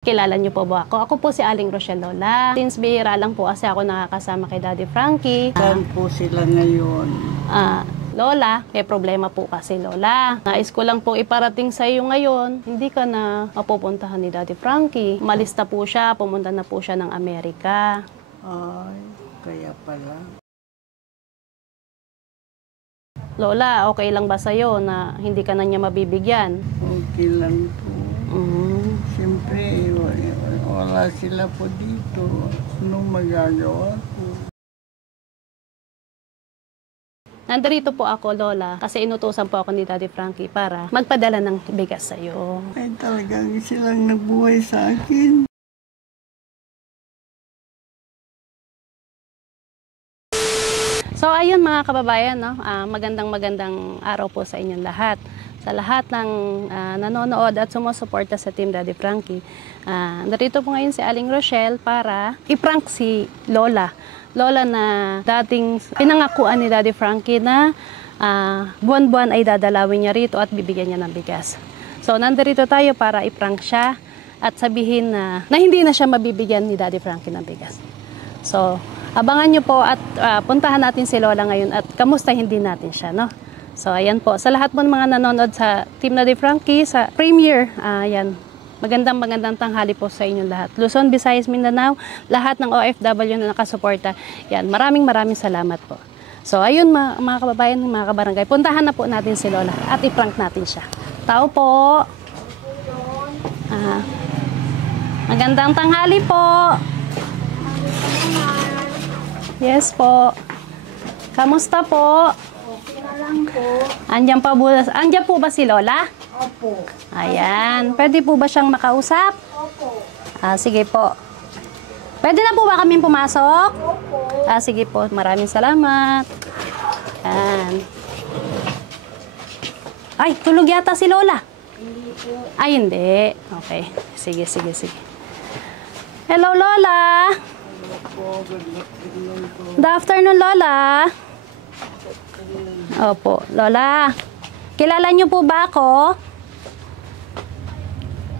Kilala niyo po ba ako? Ako po si Aling Rochelle, Lola. Since bihira lang po kasi ako nakakasama kay Daddy Frankie. Saan po sila ngayon? Lola, may problema po kasi, Lola. Nais ko lang po iparating sa iyo ngayon. Hindi ka na mapupuntahan ni Daddy Frankie. Umalis na po siya, pumunta na po siya ng Amerika. Ay, kaya pala. Lola, okay lang ba sa'yo na hindi ka na niya mabibigyan? Okay lang po. Siyempre, wala sila po dito. Anong magagawa ko? Nandito po ako, Lola, kasi inutusan po ako ni Daddy Frankie para magpadala ng bigas sa'yo. Ay, talagang silang nagbuhay sa akin. So, ayun mga kababayan, no? Magandang araw po sa inyong lahat. Sa lahat ng nanonood at sumusuporta sa Team Daddy Frankie. Narito po ngayon si Aling Rochelle para i-prank si Lola. Lola na dating pinangakuan ni Daddy Frankie na buwan-buwan ay dadalawin niya rito at bibigyan niya ng bigas. So, nandito tayo para i-prank siya at sabihin na hindi na siya mabibigyan ni Daddy Frankie ng bigas. So, abangan nyo po at puntahan natin si Lola ngayon at kamustahin din natin siya, no? So, ayan po. Sa lahat po ng mga nanonood sa Team Daddy Frankie, sa premiere, ayan, magandang tanghali po sa inyong lahat. Luzon, Visayas, Mindanao, lahat ng OFW na nakasuporta. Yan, maraming salamat po. So, ayun mga kababayan, mga kabarangay, puntahan na po natin si Lola at i-prank natin siya. Tao po. Magandang tanghali po. Yes po. Kamusta po? Okay na lang po. Andiyan po ba si Lola? Opo. Ayan. Pwede po ba siyang makausap? Opo. Sige po. Pwede na po ba kaming pumasok? Opo. Sige po. Maraming salamat. Ayan. Ay, tulog yata si Lola. Hindi po. Ay, hindi. Okay. Sige. Hello, Lola. Good afternoon, Lola. Opo, Lola. Kilala niyo po ba ako?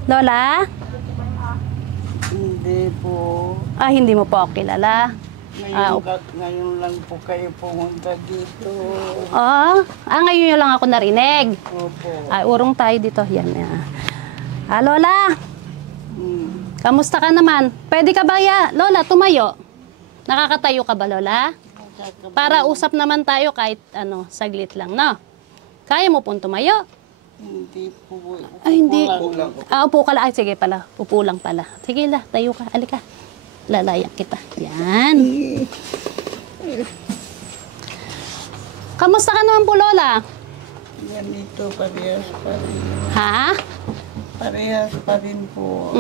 Lola? Hindi po. Hindi mo po ako kilala. Ngayon lang po kayo pumunta dito. Ngayon nyo lang ako narinig. Opo. Urong tayo dito. Yan. Lola. Kamusta ka naman? Pwede ka ba, Lola, tumayo? Nakakatayo ka ba, Lola? Para usap naman tayo kahit saglit lang, no? Kaya mo pong tumayo? Hindi po. Hindi. Upo ka lang. Sige pala. Upo lang pala. Sige la, tayo ka. Alika. Lalayak kita. Yan. Kamusta ka naman po, Lola? Yan ito, parehas pa rin. Ha? Parehas pa rin po.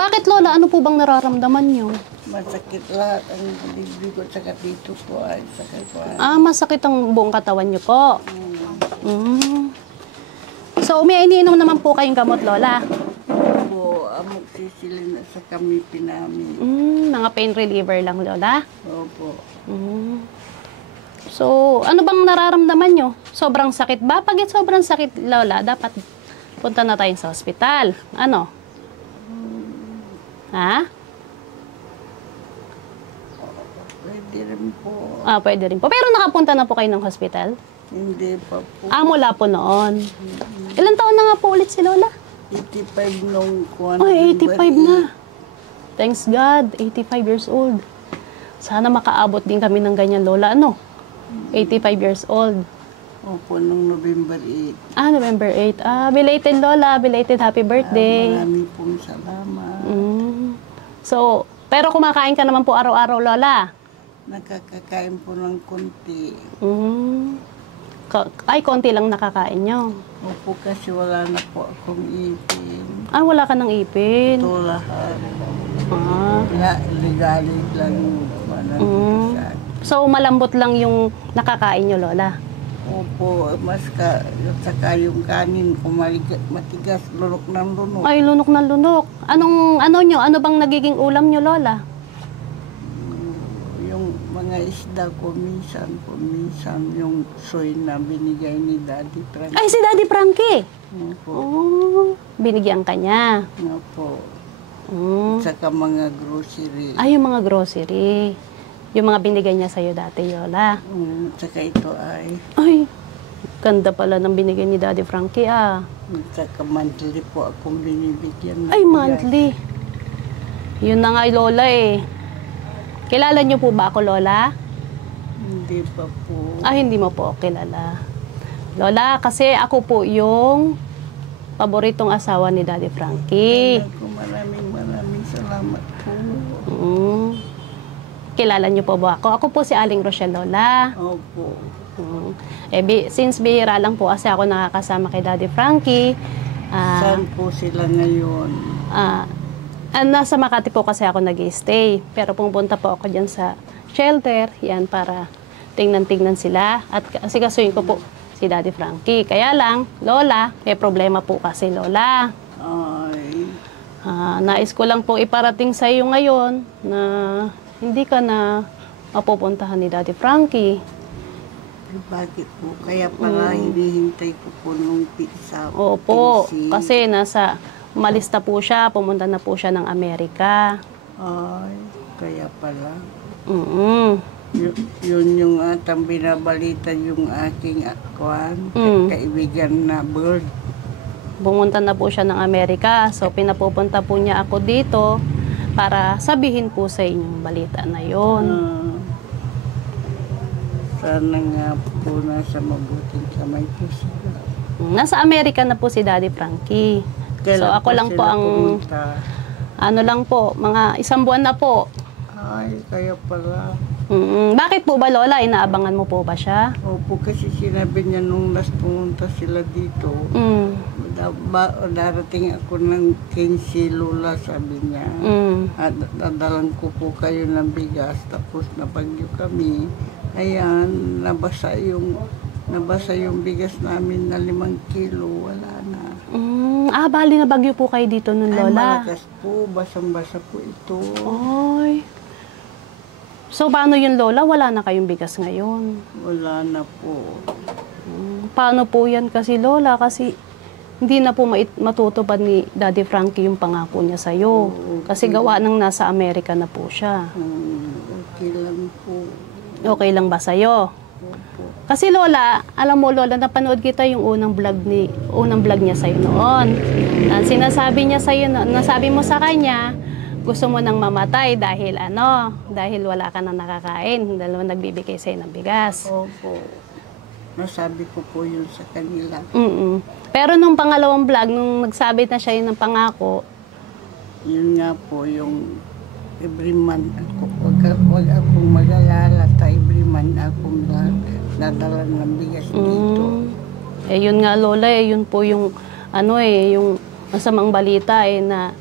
Bakit, Lola? Ano po bang nararamdaman niyo? Masakit lahat ang dibdib ko, saka dito po ay sakit po. Masakit ang buong katawan niyo po. So, iniinom naman po kayong gamot, Lola? Opo, amoxicillin at saka mipinami. Mga pain reliever lang, Lola? Opo. So, ano bang nararamdaman niyo? Sobrang sakit ba? Pag sobrang sakit, Lola, dapat punta na tayo sa ospital. Ano? Ha? Pwede rin po. Pwede rin po. Pero nakapunta na po kayo ng hospital? Hindi pa po. Mula po noon. Ilan taon na nga po ulit si Lola? 85 nung kuwan. 85 na. Thanks God, 85 years old. Sana makaabot din kami ng ganyan, Lola. 85 years old. Opo, nung November 8. November 8. Belated, Lola. Belated happy birthday. Maraming pong salamat. So, pero kumakain ka naman po araw-araw, Lola? Nakakakain po ng konti. Konti lang nakakain nyo. Opo, kasi wala na po akong ipin. Wala ka ng ipin. Ito lahat. Legalig lang. So, malambot lang yung nakakain nyo, Lola? Opo, saka yung kanin ko matigas, lunok ng lunok. Ay, lunok na lunok. Ano bang nagiging ulam nyo, Lola? Yung mga isda ko, minsan yung soy na binigay ni Daddy Frankie. Ay, si Daddy Frankie? Opo. Binigyan ka niya. Opo. Mm. Saka mga grocery. Ay, yung mga grocery. Yung mga binigay niya sa'yo dati, Lola. Saka ito ay, Ay, ganda pala ng binigay ni Daddy Frankie, ah. saka monthly po akong binibigyan. ng Ay, bigas. monthly. Yun na nga, Lola, eh. Kilala niyo po ba ako, Lola? Hindi pa po. Ah, hindi mo po kilala. Lola, kasi ako po yung paboritong asawa ni Daddy Frankie. Ako, maraming salamat po. Mm. Kilala niyo po ba ako? Ako po si Aling Rochelle, Lola. Opo. Since bihira lang po kasi ako nakakasama kay Daddy Frankie. Saan po sila ngayon? Nasa Makati po kasi ako nag-stay. Pero pumunta po ako dyan sa shelter. Yan, para tingnan-tingnan sila. At asikasuhin ko po si Daddy Frankie. Kaya lang, Lola, may problema po kasi, Lola. Ay, Nais ko lang po iparating sa iyo ngayon na hindi ka na mapupuntahan ni Daddy Frankie. bakit po? Kaya pala hinihintay ko po nung pizza. Opo, PC. kasi umalis na po siya, pumunta na po siya ng Amerika. Ay, kaya pala. Mm-mm. Yun yung atang binabalita yung aking kaibigan na bird. Pumunta na po siya ng Amerika, so pinapupunta po niya ako dito para sabihin po sa inyong balita na yon. Sana nga po nasa mabuting kamay po sila. Nasa Amerika na po si Daddy Frankie. So ako lang po ang, lang po, mga 1 buwan na po. Ay, kaya pala. Bakit po ba, Lola? Inaabangan mo po ba siya? Opo, kasi sinabi niya nung last pumunta sila dito, darating ako ng 15 Lola, sabi niya. At dadalan ko po kayo ng bigas, tapos nabagyo kami. Ayan, nabasa yung bigas namin na 5 kilo, wala na. Bali na bagyo po kayo dito nun, Lola. Ay, malakas po, basang-basa po ito. Ay. So, paano yun, Lola? Wala na kayong bigas ngayon? Wala na po. Paano po yan kasi, Lola? Kasi hindi na po matutupad ni Daddy Frankie yung pangako niya sa'yo. Kasi gawa ng nasa Amerika na po siya. Okay lang po. Okay lang ba sa'yo? Opo. Kasi, Lola, alam mo, Lola, napanood kita yung unang vlog niya sa'yo noon. Sinasabi niya sa'yo, nasabi mo sa kanya, gusto mo nang mamatay dahil wala ka nang nakakain, dahil nagbibigay sa'yo ng bigas. Opo. Nasabi ko po yun sa kanila. Pero nung pangalawang vlog, nung nagsabi na siya yun ng pangako, yun nga po yung every month ako, wag akong mag-alala ta every month akong nadala ng bigas dito. Yun nga, Lola, yun po yung yung masamang balita na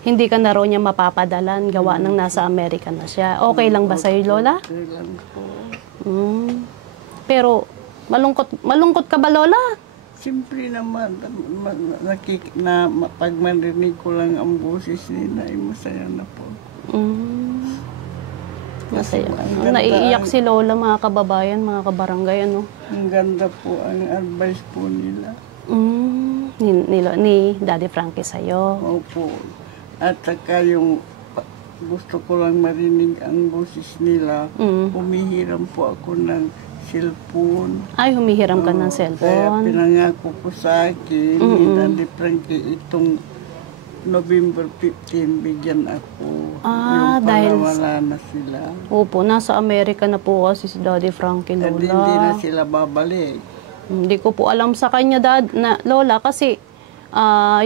hindi ka na raw niya mapapadalan, gawa ng nasa Amerika na siya. Okay lang ba sa'yo, Lola? Okay lang po. Pero, malungkot ka ba, Lola? Siyempre naman, pag marinig ko lang ang boses nila, ay masaya na po. Masaya. Naiiyak si Lola, mga kababayan, mga kabarangay, Ang ganda po ang advice po nila. Ni Daddy Frankie sa'yo. Opo. At saka gusto ko lang marinig ang boses nila. Humihiram po ako ng cellphone. Ay, humihiram ka ng Kaya cellphone. pinangako po sa akin, ni Daddy Frankie, itong November 15, bigyan ako. Yung dahil wala na sila. Opo, nasa Amerika na po kasi si Daddy Frankie, At Lola. hindi na sila babalik. Hindi ko po alam sa kanya, Lola, kasi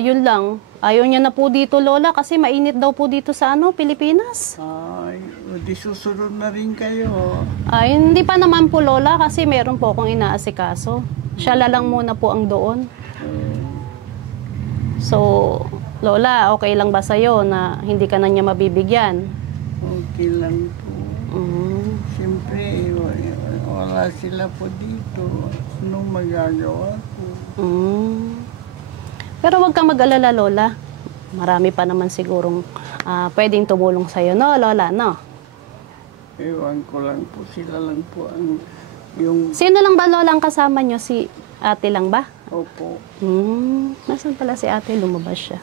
yun lang. Ayaw niya na po dito, Lola, kasi mainit daw po dito sa Pilipinas. Ay, di susunod na rin kayo. Ay, hindi pa naman po, Lola, kasi meron po akong inaasikaso. Siya lang muna po ang doon. So, Lola, okay lang ba sa'yo na hindi ka na niya mabibigyan? Okay lang po. Siyempre, wala sila po dito. Anong magagawa ko? Pero wag kang mag-alala, Lola. Marami pa naman sigurong pwedeng tumulong sa'yo, no, Lola, no? Ewan ko lang po. Sila lang po ang yung... Sino lang ba, Lola, ang kasama nyo? Si ate lang ba? Opo. Nasaan pala si ate? Lumabas siya.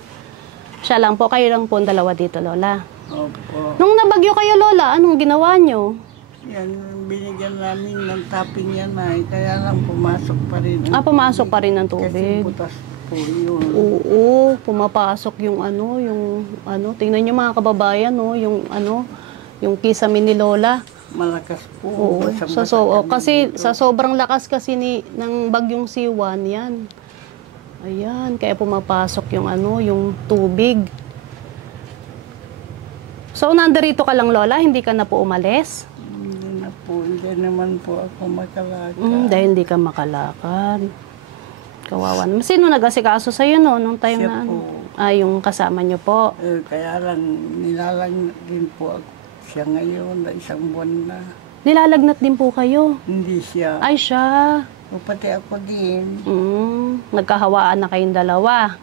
Siya lang po, kayo lang po ang dalawa dito, Lola. Opo. Nung nabagyo kayo, Lola, anong ginawa nyo? Yan, binigyan namin ng tapping yan ay, kaya lang pumasok pa rin. Pumasok pa rin ng Kasi tubig. butas po yun. Oo, pumapasok yung tingnan nyo mga kababayan, no, yung kisame ni Lola. Malakas po. Oo, Basang-basa kami kasi dito. sa sobrang lakas kasi ng bagyong Siwan, yan. Ayan, kaya pumapasok yung tubig. So, nandirito ka lang, Lola? Hindi ka na po umalis? Hindi na po, hindi naman po ako makalakad. Dahil hindi ka makalakad. Kawawa naman. Sino nag-asikaso sa'yo, no? Nung time Siya na, po. yung kasama nyo po. Kaya lang, nilalang din po ako siya ngayon, na isang buwan na. Nilalagnat din po kayo. Hindi siya. Ay, siya. O pati ako din. Nagkahawaan na kayong dalawa.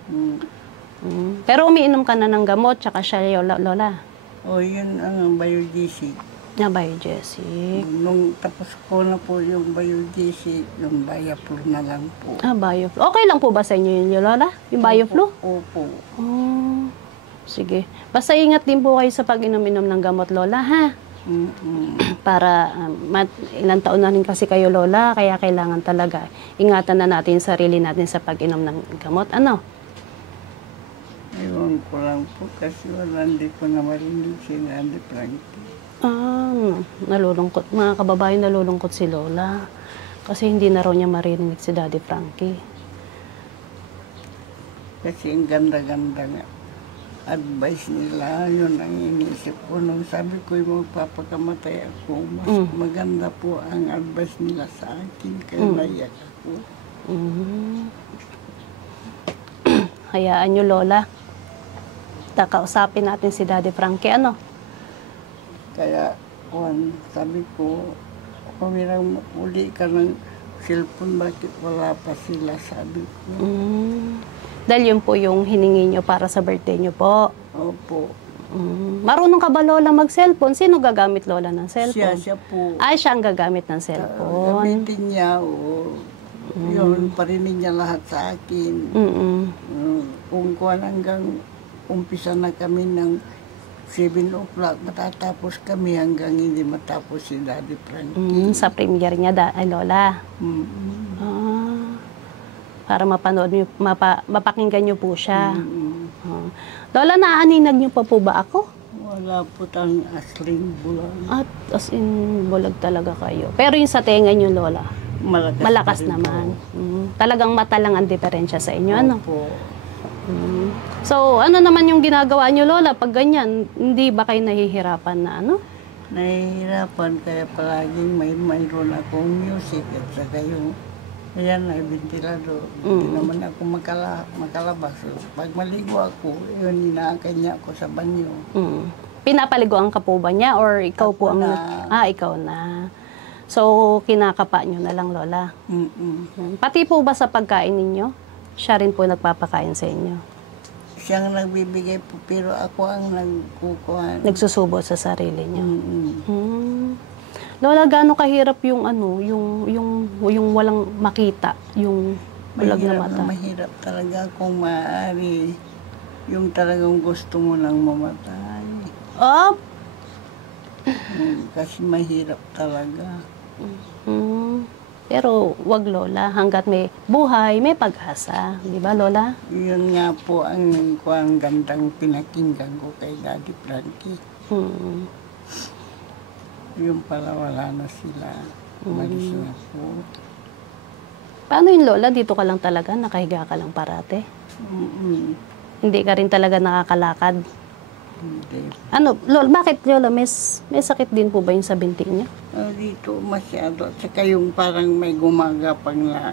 Pero umiinom ka na ng gamot, tsaka siya, Lola. O yun ang biogesic. Biogesic. Nung tapos ko na po yung biogesic, yung Biaflu na lang po. Bioflu. Okay lang po ba sa inyo yun, Lola? Yung Bioflu? Opo. Sige. Basta ingat din po kayo sa pag-inom-inom ng gamot, Lola, ha? Para ilang taon na rin kasi kayo, Lola, kaya kailangan talaga ingatan na natin sarili natin sa pag-inom ng gamot. Ano? Ewan ko lang po kasi hindi ko na marinig si Daddy Frankie. Nalulungkot. Mga kababayan, nalulungkot si Lola. Kasi hindi na raw niya marinig si Daddy Frankie. Kasi ang ganda-ganda nga. Advice nila, yun ang inisip ko. Nung sabi ko yung magpapakamatay ako, mas maganda po ang advice nila sa akin. Kaya naiyak ako. Hayaan nyo, Lola. Kausapin natin si Daddy Frankie. Ano? Kaya, sabi ko, kumirang uli ka ng cellphone, bakit wala pa sila, sabi ko. Dahil yun po yung hiningi nyo para sa birthday nyo po. Opo. Marunong ka ba, Lola, mag-cellphone? Sino gagamit, Lola, ng cellphone? Siya po. Ay, siya ang gagamit ng cellphone. Gamitin niya, yun, parinig niya lahat sa akin. Kung kuwan hanggang umpisa na kami ng 7 o'clock, matatapos kami hanggang hindi matapos si Daddy Frankie. Sa premiere niya, Lola. Para mapanood niyo, mapakinggan niyo po siya. Lola, naaninag niyo pa po ba ako? Wala po tang asling bulan. At as in, bulag talaga kayo. Pero yung sa tenga niyo, Lola, malakas naman. Talagang mata lang ang diferensya sa inyo, ano? Opo. So, ano naman yung ginagawa niyo, Lola, pag ganyan? Hindi ba kayo nahihirapan na ano? Nahihirapan, kaya palaging mayroon akong music at saka yung ayan, ay ventilador. Hindi naman ako makalabas. Pag maligo ako, yun, inaakay niya ako sa banyo. Pinapaliguan ka po ba niya or ikaw po ang... ikaw na. So, kinakapa niyo na lang, Lola. Pati po ba sa pagkain ninyo? Siya rin po nagpapakain sa inyo? Siya ang nagbibigay po, pero ako ang nagkukuhan. Nagsusubo sa sarili niyo? Lola, gaano kahirap yung yung walang makita, yung bulag na mata? Mahirap talaga kung maaari. Yung talagang gusto mo lang mamatay. Kasi mahirap talaga. Pero wag, Lola, hanggat may buhay, may pag-asa. Di ba, Lola? Yun nga po ang gandang pinakinggan ko kay Daddy Frankie. Yung pala wala na sila. Umalis na po. Paano yun, Lola? Dito ka lang talaga? Nakahiga ka lang parate? Hindi ka rin talaga nakakalakad? Hindi. Ano, Lola, bakit, Lola? May sakit din po ba yung sa binti niya? Dito masyado. At saka yung parang may gumagapang na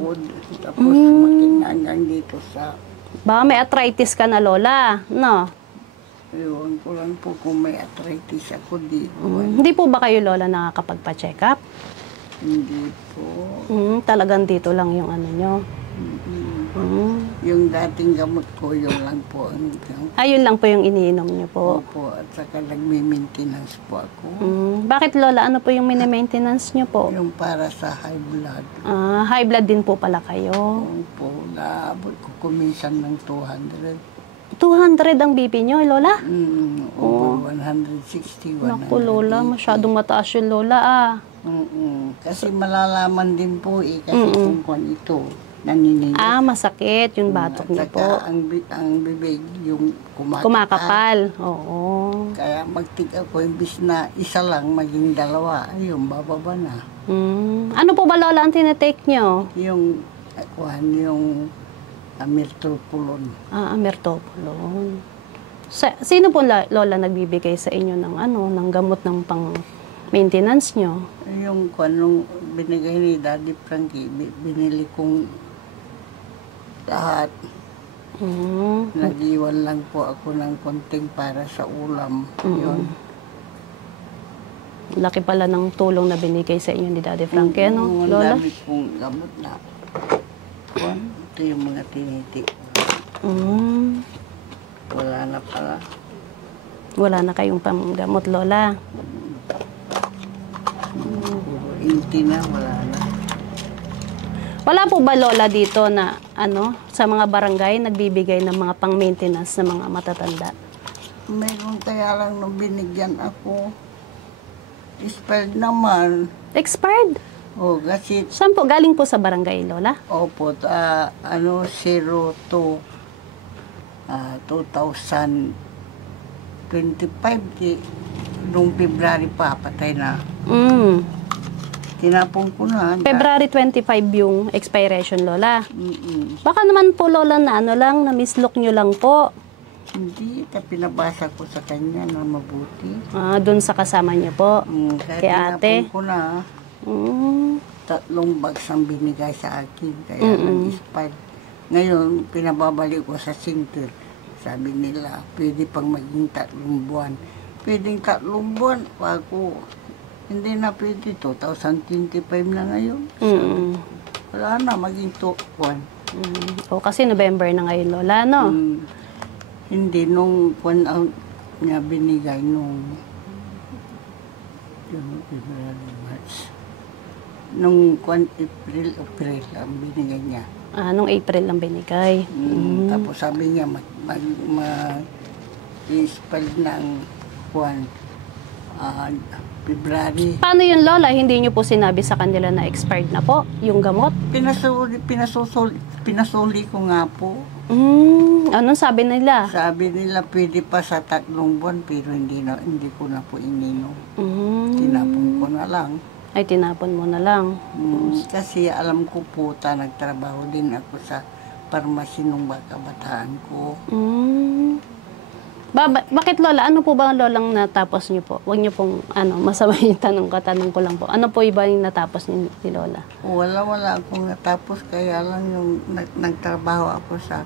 uod. Tapos sumakit na hanggang dito sa... Baka may arthritis ka na, Lola. No? Ewan ko lang po kung may arthritis ako dito. Hindi po ba kayo, Lola, nakakapagpa-check up? Hindi po. Talagang dito lang yung ano nyo? Yung dating gamot ko, yun lang po. Yun lang po yung iniinom nyo po? Opo, at saka nagme-maintenance po ako. Bakit, Lola? Ano po yung mini-maintenance nyo po? Yung para sa high blood. High blood din po pala kayo? Opo, naabot ko kuminsan ng 200. 200 ang BP nyo, Lola? Over 160, 100. Naku, Lola, masyadong mataas yung Lola, ah. Kasi malalaman din po kasi kung ito, naninigas. Masakit yung batok niyo po. Ang bibig, yung Kumakapal. Oo. Kaya magtig ako, imbis na isa lang, maging dalawa, ayun, bababa na. Ano po ba, Lola, ang tinetake nyo? Yung amirtopulon. Amirtopulon. Sino po, Lola, nagbibigay sa inyo ng gamot ng pang-maintenance nyo? Yung nung binigay ni Daddy Frankie, binili kong lahat. Nag-iwan lang po ako ng konting para sa ulam. Yun. Laki pala ng tulong na binigay sa inyo ni Daddy Frankie, no, Lola? Ang dami pong gamot na. Ito yung mga tinitik. Wala na pala. Wala na kayong panggamot, Lola? Inti na, wala na. Wala po ba, Lola, dito na sa mga barangay nagbibigay ng mga pang-maintenance ng mga matatanda? Mayroon, kaya lang nung binigyan ako. Expired naman. Expired? Kasi... Saan po? Galing po sa barangay, Lola? Opo, 02, 2025, nung February pa, patay na. Tinapon ko na. February 25 yung expiration, Lola. Baka naman po, Lola, na na mislock nyo lang po. Hindi, pinabasa ko sa kanya na mabuti. Doon sa kasama niyo po. Kay ate. Tinapon ko na. 3 bags ang binigay sa akin. Kaya nag-expired. Ngayon, pinababalik ko sa center. Sabi nila, pwede pang maging 3 buwan. Pwedeng 3 buwan. Ako, hindi na pwede. 2025 na ngayon. Wala na, maging 2 buwan. Kasi November na ngayon, Lola, no? Hindi, nung kwan niya binigay nung March. Nung kwan April ang binigay niya. Nung April ang binigay. Tapos sabi niya mag-expel ng kwan February. Paano yun, Lola? Hindi niyo po sinabi sa kanila na expired na po yung gamot? Pinasuli ko nga po. Anong sabi nila? Sabi nila pwede pa sa 3 buwan pero hindi ko na po ininom. Tinapon ko na lang. Ay, tinapon mo na lang. Kasi alam ko po, nagtrabaho din ako sa pharmacy nung kabataan ko. Bakit, Lola? Ano po ba ang Lolang natapos niyo po? Huwag niyo pong masama yung tanong ko lang po. Ano po iba yung natapos ni Lola? Wala akong natapos. Kaya lang yung nagtrabaho ako sa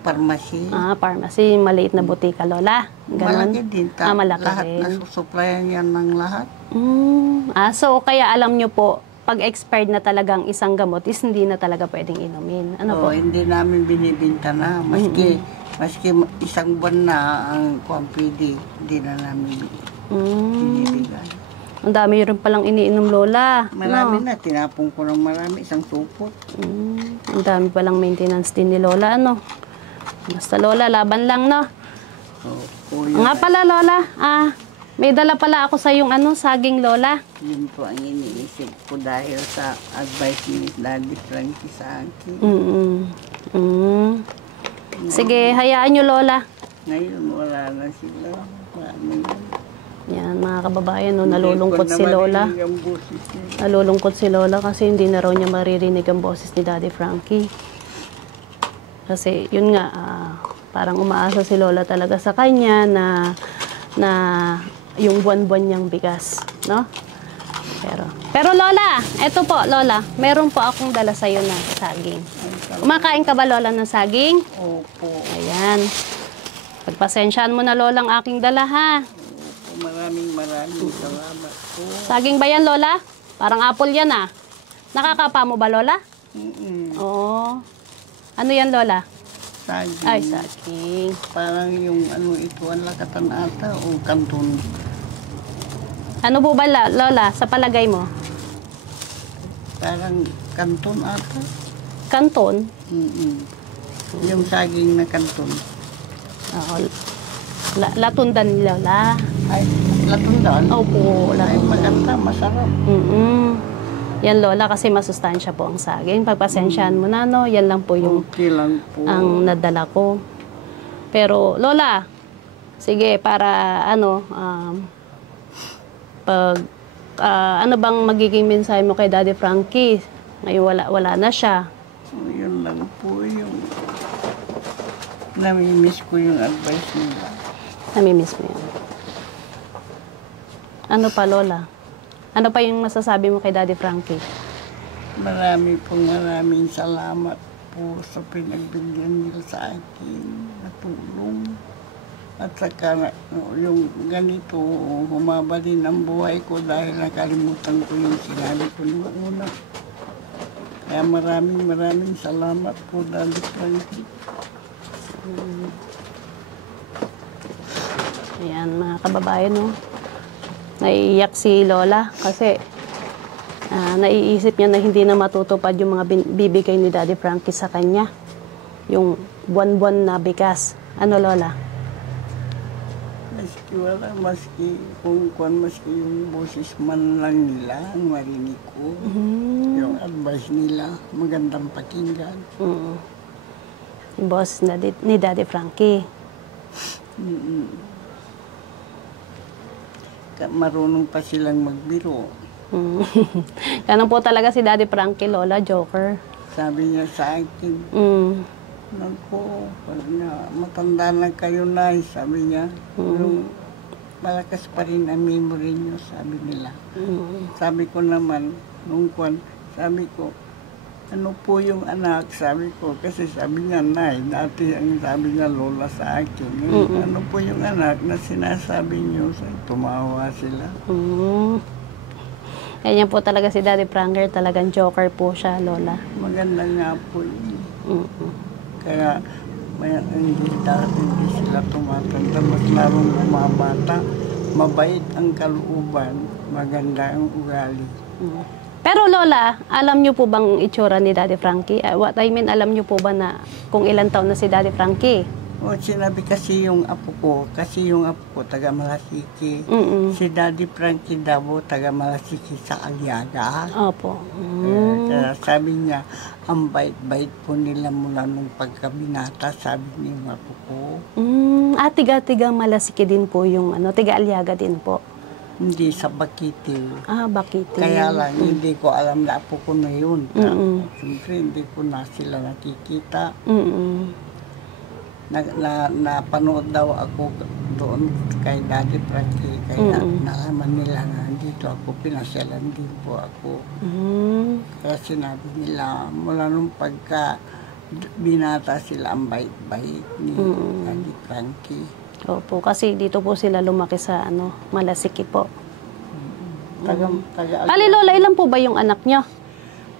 pharmacy. Pharmacy. Maliit na butika, Lola? Ganon? Malaki din. Malaki lahat din. nasusuplayan yan ng lahat. So, kaya alam niyo po, pag expired na talagang isang gamot, is hindi na talaga pwedeng inumin. Ano po? Hindi namin binibinta na. Maski 1 buwan na ang pwede, hindi na namin binibigay. Ang dami rin palang iniinom, Lola. Marami na, tinapon ko ng marami, 1 supot. Ang dami palang maintenance din ni Lola, Basta, Lola, laban lang, no? Nga pala, Lola, may dala pala ako sa yung saging, Lola. Yun po ang iniisip ko dahil sa advice ni Daddy Frankie sa akin. Sige, hayaan nyo, Lola. Ngayon, wala na sila. Yan, mga kababayan, nalulungkot si Lola. Nalulungkot si Lola kasi hindi na raw niya maririnig ang boses ni Daddy Frankie. Kasi, yun nga, parang umaasa si Lola talaga sa kanya na yung buwan-buwan niyang bigas, no? Pero Lola, eto po, Lola, meron po akong dala sa'yo na saging. Kumakain ka ba, Lola, ng saging? Opo. Ayan. Pagpasensyaan mo na, Lola, ang aking dala, ha? Opo, maraming salamat po. Saging ba yan, Lola? Parang apple yan, Nakakapa mo ba, Lola? Oo. Ano yan, Lola? Saging. Ay, saging. Parang yung ito, ang lakatan ata o kanton. Ano po ba, Lola, sa palagay mo? Parang kanton ata. Kanton? Yung saging na kanton. Oo. Latundan ni Lola. Ay, latundan? Opo, Ay, latundan. maganda, masarap. Yan Lola, kasi masustansya po ang saging. Pagpasensyahan mo na, no? Yan lang po yung Okay lang po. ang nadala ko. Pero Lola, sige, para ano bang magiging mensahe mo kay Daddy Frankie? Ngayon wala na siya. So, yun lang po yung namimiss ko yung advice nila. Namimiss mo yan. Ano pa, Lola? Ano pa yung masasabi mo kay Daddy Frankie? Maraming salamat po sa pinagbigyan nila sa akin na tulong. At saka yung ganito, humaba din ang buhay ko dahil nakalimutan ko yung sinabi ko noong una. Kaya maraming salamat po, Daddy Frankie. Ayan, mga kababayan, no? Naiiyak si Lola kasi naiisip niya na hindi na matutupad yung mga bibigay ni Daddy Frankie sa kanya. Yung buwan-buwan na bigas. Ano, Lola? Maski yung boses man lang nila ang marinig ko. Yung advice nila, magandang pakinggan. Yung boss ni Daddy Frankie. Marunong pa silang magbiro. Ganun po talaga si Daddy Frankie, Lola, joker. Sabi niya sa akin, Naku, matanda na kayo na, sabi niya. Yung malakas pa rin ang memory niyo, sabi nila. Sabi ko naman, sabi ko, ano po yung anak, sabi ko, kasi sabi niya, Nay, dati ang sabi niya, Lola sa akin. Ano po yung anak na sinasabi niyo, tumawa sila. Ganyan po talaga si Daddy Frankie, talagang joker po siya, Lola. Maganda nga po yun. Kaya hindi sila tumatanda, mas larong bumabata, mabait ang kalooban, maganda ang ugali. Pero Lola, alam niyo po bang itsura ni Daddy Frankie? What I mean, alam niyo po ba na kung ilang taon na si Daddy Frankie? Sinabi kasi yung apo ko, taga Malasiki. Si Daddy Frankie Dabo, taga Malasiki sa Aliaga. Opo. Kaya sabi niya, ang bait-bait po nila mula nung pagkabinata, sabi niya yung apo ko. Tiga Malasiki din po yung, tiga Aliaga din po. Hindi, sa Bakitil. Bakitil. Kaya lang, hindi ko alam na apo ko na yun. Siyempre, hindi ko na sila nakikita. Napanood daw ako doon kay Daddy Frankie, kaya nalaman nila na dito ako, pinasyalan din po ako. Kaya sinabi nila, mula nung pagka binata sila, ang bait-bait ni Daddy Frankie. Opo, kasi dito po sila lumaki sa Malasiki po. Kali Lola, ilan po ba yung anak niyo?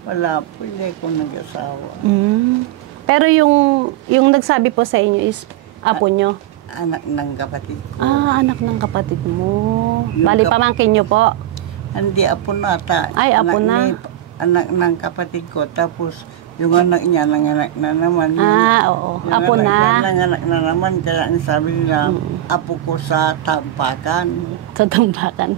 Wala po, hindi ko nag-asawa. Pero yung nagsabi po sa inyo is apo nyo? Anak ng kapatid ko. Anak ng kapatid mo. Bali, pamangkin nyo po? Hindi, apo na. Ay, apo na. Anak ng kapatid ko. Tapos, yung anak niya, nanganak na naman. Oo. Apo na. Nanganak na naman. Kaya ang sabi nila, apo ko sa Tampakan. Sa Tampakan.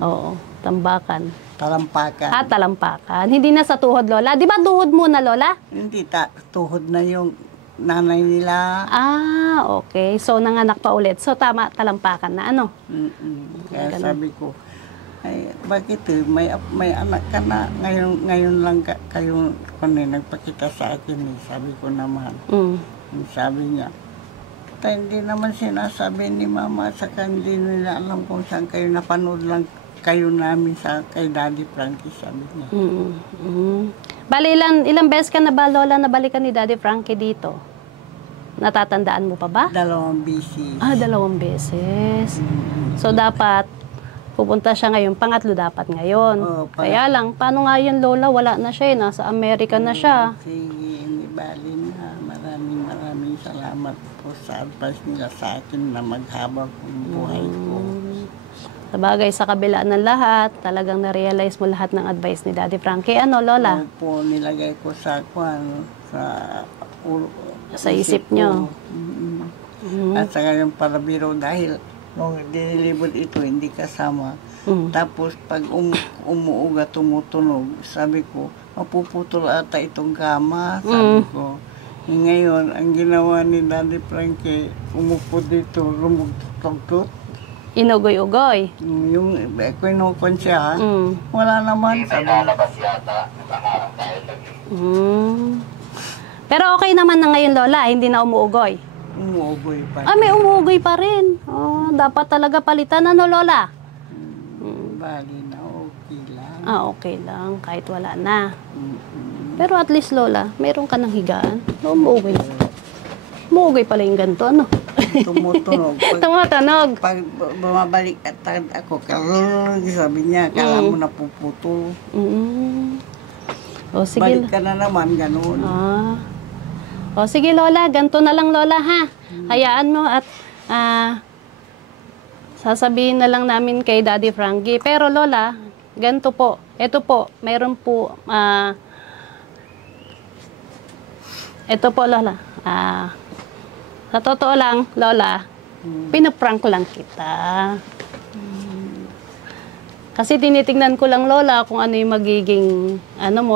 Oo, Tambakan. Talampakan. Talampakan. Hindi na sa tuhod, Lola. Di ba tuhod muna, Lola? Hindi, tuhod na yung nanay nila. Okay. So, nanganak pa ulit. So, tama, talampakan na, Kaya sabi ko, ay, bakit may anak ka na, ngayon lang kayo nagpakita sa akin, sabi ko naman. Sabi niya, hindi naman sinasabi ni Mama, saka hindi nila alam kung saan kayo, napanood lang kayo namin kay Daddy Frankie, sabi niya. Bali, ilang beses ka na ba, Lola, nabalikan ni Daddy Frankie dito? Natatandaan mo pa ba? 2 beses. 2 beses. So, dapat pupunta siya ngayon. Pangatlo dapat ngayon. Kaya lang, paano nga yun, Lola? Wala na siya. Nasa Amerika na siya. Sige, hindi bali na. Maraming salamat po sa advice nila sa akin na maghabang buhay ko. Sabagay, sa kabila ng lahat, talagang na-realize mo lahat ng advice ni Daddy Frankie. Lola? Po, nilagay ko sa sa isip nyo. At saka yung parabiro dahil nung dinilibot ito, hindi kasama. Tapos pag umuuga, tumutunog, sabi ko, mapuputol ata itong kama, sabi ko. Ngayon, ang ginawa ni Daddy Frankie, umupo dito, lumugtog-tog. Inugoy-ugoy. Yung kinukon siya, wala naman. Sabi, pero okay naman na ngayon, Lola, hindi na umuugoy. umuugoy pa. May umuugoy pa rin. Dapat talaga palitan, ano, Lola? Bali na, okay lang. Okay lang, kahit wala na. Pero at least, Lola, meron ka ng higaan. Umuugoy. Umuugoy pala yung ganito, ano? Tumutunog. Tumutunog. Pag bumabalik at ako, sabi niya, kala mo napuputol. Sige. Balik ka na naman, ganun. Sige, Lola, ganito na lang, Lola, ha? Hayaan mo at sasabihin na lang namin kay Daddy Frankie. Pero, Lola, ganito po. Ito po, mayroon po, ito po, Lola. Sa totoo lang, Lola, pinaprank lang kita. Kasi tinitingnan ko lang, Lola, kung ano yung magiging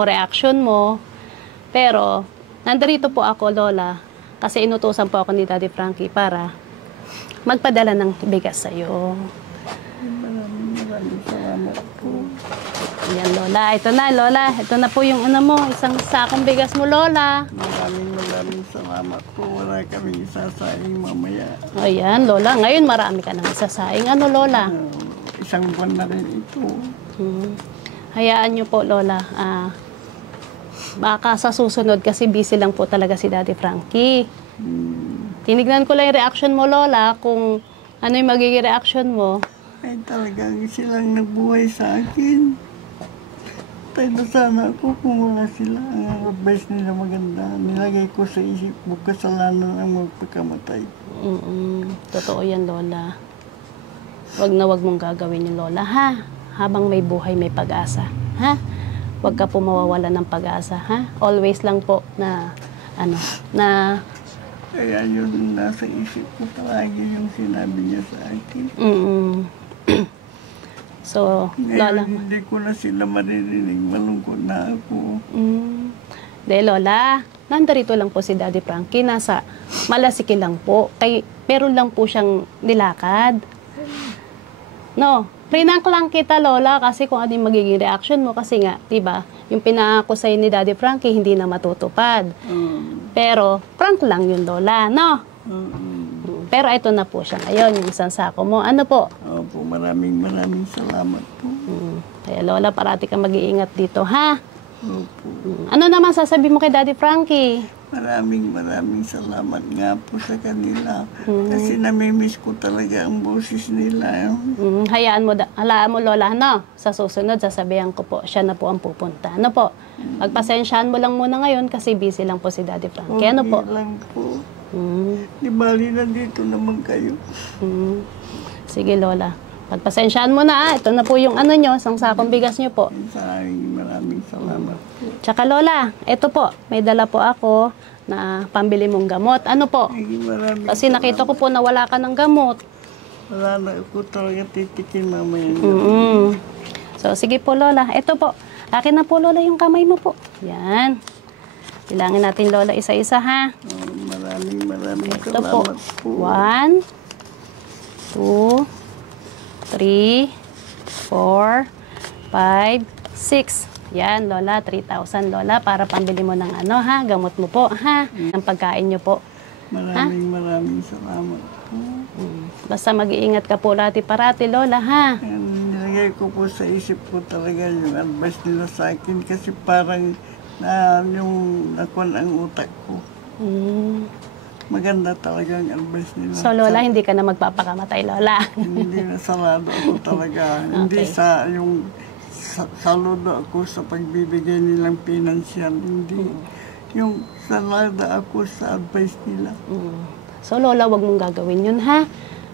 reaction mo. Pero, nandito po ako, Lola, kasi inutusan po ako ni Daddy Frankie para magpadala ng bigas sa'yo. Maraming salamat po. Ayan, Lola. Ito na, Lola. Ito na po yung isang sakong bigas mo, Lola. Maraming salamat po. Wala kaming isasaing mamaya. Ayan, Lola. Ngayon marami ka nang isasaing. Ano, Lola? Isang buwan na rin ito. Hayaan niyo po, Lola. Baka sa susunod kasi busy lang po talaga si Daddy Frankie. Tinignan ko lang yung reaction mo, Lola, kung ano yung magiging reaction mo. Ay talagang silang nagbuhay sa akin. Tayo na sana ako kung wala sila. Ang advice nila maganda. Nilagay ko sa isip mo, kasalanan ang magpagkamatay. Totoo yan, Lola. Wag na wag mong gagawin yung Lola, ha? Habang may buhay, may pag-asa, ha? Wag ka po mawawala ng pag-asa, ha? Always lang po na, Kaya yun nasa isip ko palagi yung sinabi niya sa akin. So, Ngayon, Lola. hindi ko na sila maririnig. Malungkot na ako. Lola, nandito lang po si Daddy Frankie. Nasa Malasiki lang po. Meron lang po siyang nilakad. No, prank lang kita, Lola, kasi kung ano yung magiging reaction mo. Kasi nga, diba, yung pinangako sa'yo ni Daddy Frankie, hindi na matutupad. Pero, prank lang yun, Lola, no? Pero ito na po siya ngayon, yung isang sako mo. Ano po? Opo, maraming salamat po. Kaya, Lola, parati kang mag-iingat dito, ha? Opo. Ano naman sasabi mo kay Daddy Frankie? Maraming salamat nga po sa kanila. Kasi namimiss ko talaga ang boses nila. Hayaan mo, Lola, no? Sa susunod, sasabihan ko po, siya na po ang pupunta. Ano po? Pagpasensyahan mo lang muna ngayon kasi busy lang po si Daddy Frankie. Ano po? Okay lang po. Di bali, nandito naman kayo. Sige, Lola. Pagpasensyahan mo na, ito na po yung nyo, isang sakong bigas nyo po. Maraming salamat po. Tsaka, Lola, ito po, may dala po ako na pambili mong gamot. Ano po? Kasi nakita ko po na wala ka ng gamot. Wala na ako talaga titikin mamaya. So, sige po, Lola. Ito po. Akin na po, Lola, yung kamay mo po. Yan. Bilangin natin, Lola, isa-isa, ha? Maraming Ito salamat po. 1, 2, 3, 4, 5, 6. Yan, Lola, 3,000, Lola, para pambili mo ng gamot mo po, ha? Ang pagkain nyo po. Maraming salamat po. Basta mag-iingat ka po parati, Lola, ha? Nilagay ko po sa isip ko talaga yung advice nila sa akin kasi parang yung nakuha ang utak ko. Maganda talaga ang advice nila. So, Lola, hindi ka na magpapakamatay, Lola. Hindi na salado ako talaga. Hindi sa yung saludo ako sa pagbibigay nilang pinansyal. Hindi. Yung salada ako sa advice nila. So, Lola, wag mong gagawin yun, ha?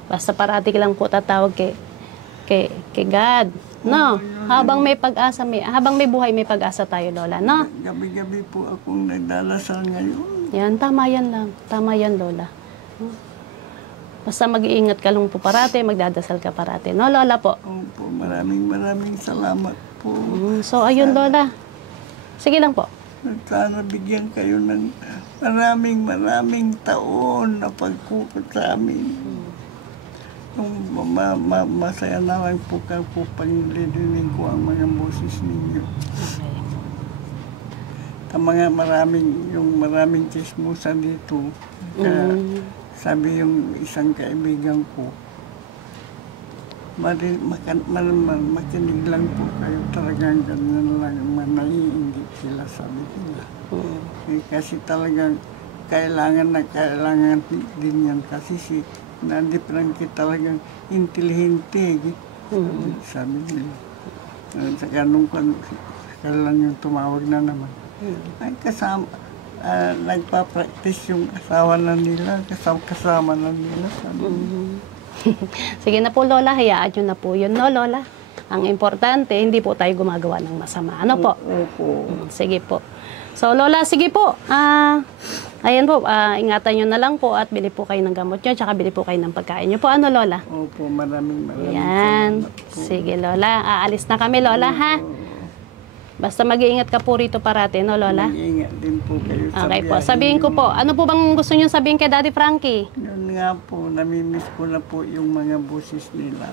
Basta parati ka lang po tatawag kay God. No? Habang may pag-asa, habang may buhay, may pag-asa tayo, Lola, no? Gabi-gabi po akong nagdalasal ngayon. Yan, tama yan lang. Tama yan, Lola. Basta mag-iingat ka lang po parate, magdadasal ka parate. No, Lola po? Opo, maraming salamat po. So, ayun, Lola. Sige lang po. Sana bigyan kayo ng maraming taon na pagkukot sa amin. Masaya na lang po ka po panglilinig ko ang mga boses ninyo. Ang mga maraming chismosa dito. Sabi yung isang kaibigan ko, makinig lang po kayo, talagang ganyan lang, naiingit sila, sabi nila. Kasi talagang kailangan din yan, kasi si Daddy Frankie talagang intelihente, sabi nila. Saka nung kailan yung tumawag na naman, ay kasama, nagpa-practice yung asawa na nila, kasama na nila, sabi nila. Sige na po, Lola, hayaan nyo na po yun, no, Lola? Ang importante, hindi po tayo gumagawa ng masama. Ano po? Opo. Sige po. So, Lola, sige po. Ayan po, ingatan nyo na lang po at bili po kayo ng gamot nyo, tsaka bili po kayo ng pagkain nyo po. Ano, Lola? Opo, maraming Yan. salamat po. Sige, Lola. Aalis na kami, Lola, ha? Basta mag-iingat ka po rito parate, no, Lola? Mag-iingat din po kayo sa Okay po. biyahe Sabihin ko niyo. po, ano po bang gusto nyo sabihin kay Daddy Frankie? Yun nga po, namimiss ko na po yung mga boses nila.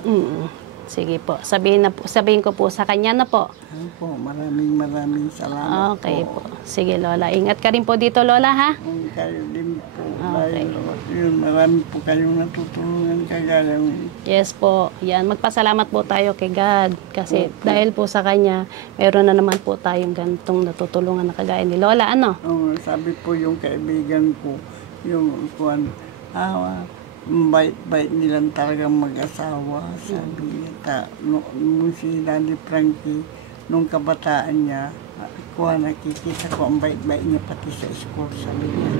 Sige po. Sabihin ko po sa kanya na po. Opo, maraming salamat Okay po. po. Sige, Lola. Ingat ka rin po dito, Lola, ha? Kayo din po. Okay. Dahil yun, marami po kayong natutulungan kagaya. Yes po. Yan. Magpasalamat po tayo kay God. Kasi dahil po sa kanya, meron na naman po tayong ganitong natutulungan na kagaya ni Lola. Ano? Sabi po yung kaibigan ko, yung bait nilang talagang mag-asawa. Sabi niya, nung si Daddy Frankie, nung kabataan niya, nakikita ko ang bait-bait niya pati sa school, sabi niya.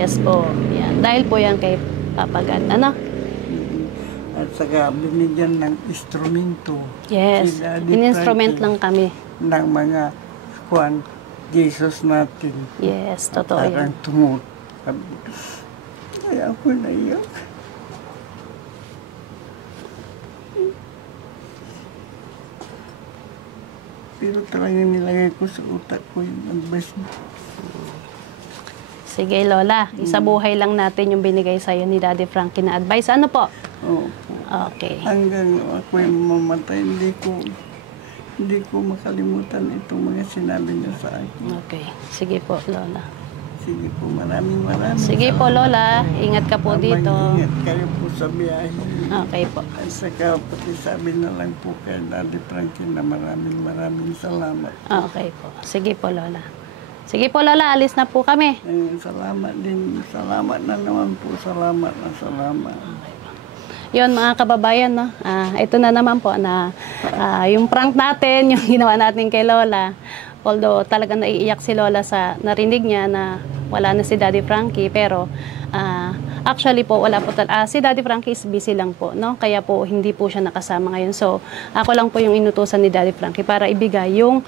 Yes po. Yan. Dahil po yan kay Papa God. Ano? At saka binigyan ng instrumento. Yes. Si Daddy In-instrument Frankie lang kami. ng mga Jesus natin. Yes, totoo Parang yan. tumut. Kaya ako naiyak. Pero talagang nilagay ko sa utak ko yung advice mo. Sige, Lola. Isabuhay lang natin yung binigay sa'yo ni Daddy Frankie na advice. Ano po? Oo. Okay. Hanggang ako yung mamatay, hindi ko makalimutan itong mga sinabi niya sa akin. Okay. Sige po, Lola. Sige po, maraming Sige po, Lola. Ingat ka po dito. Ingat kayo po sa biyahe. Okay po. At saka pati sabi na lang po kay Daddy Frankie na maraming salamat. Okay po. Sige po, Lola. Sige po, Lola. Alis na po kami. Salamat din. Salamat na naman po. Salamat. Yun, mga kababayan, no? Ito na naman po na yung prank natin, yung ginawa natin kay Lola. Although talagang naiiyak si Lola sa narinig niya na wala na si Daddy Frankie, pero actually po wala po si Daddy Frankie is busy lang po, no? Kaya po hindi po siya nakasama ngayon. So ako lang po yung inutusan ni Daddy Frankie para ibigay yung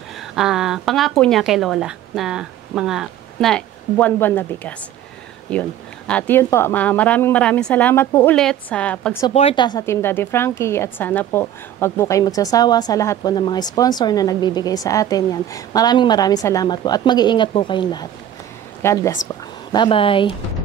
pangako niya kay Lola na mga buwan-buwan na bigas. Yun. At yun po, maraming salamat po ulit sa pagsuporta sa Team Daddy Frankie at sana po wag po kayong magsasawa sa lahat po ng mga sponsor na nagbibigay sa atin. Yan. Maraming salamat po at mag-iingat po kayong lahat. God bless po. Bye-bye.